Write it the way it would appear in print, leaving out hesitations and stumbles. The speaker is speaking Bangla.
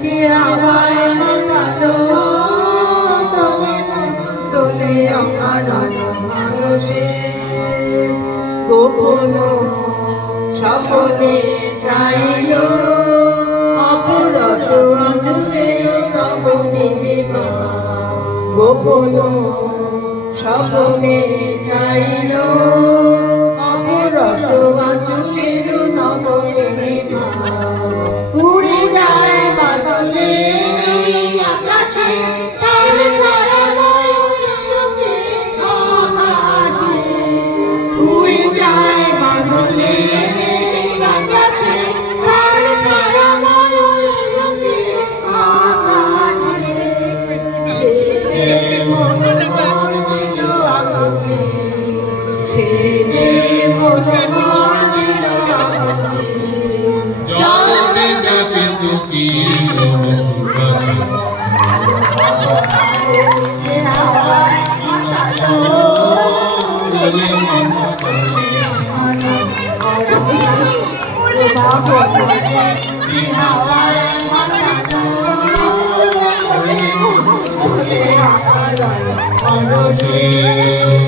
কি হাওয়ায় মাতালো তবে তোলে আমার মানুষে গোপন স্বপ্নে চাইল অপরস আঁচলের নবনীলিমা গোপন স্বপ্নে চাইল অপরস আঁচলের নবনীলিমা উড়ে যায় বাদলে আকাশে তার ছায়াময় লোকে আকাশে উড়ে যায় বাদলে আকাশে তার ছায়াময় লোকে আকাশে সে যে Amen.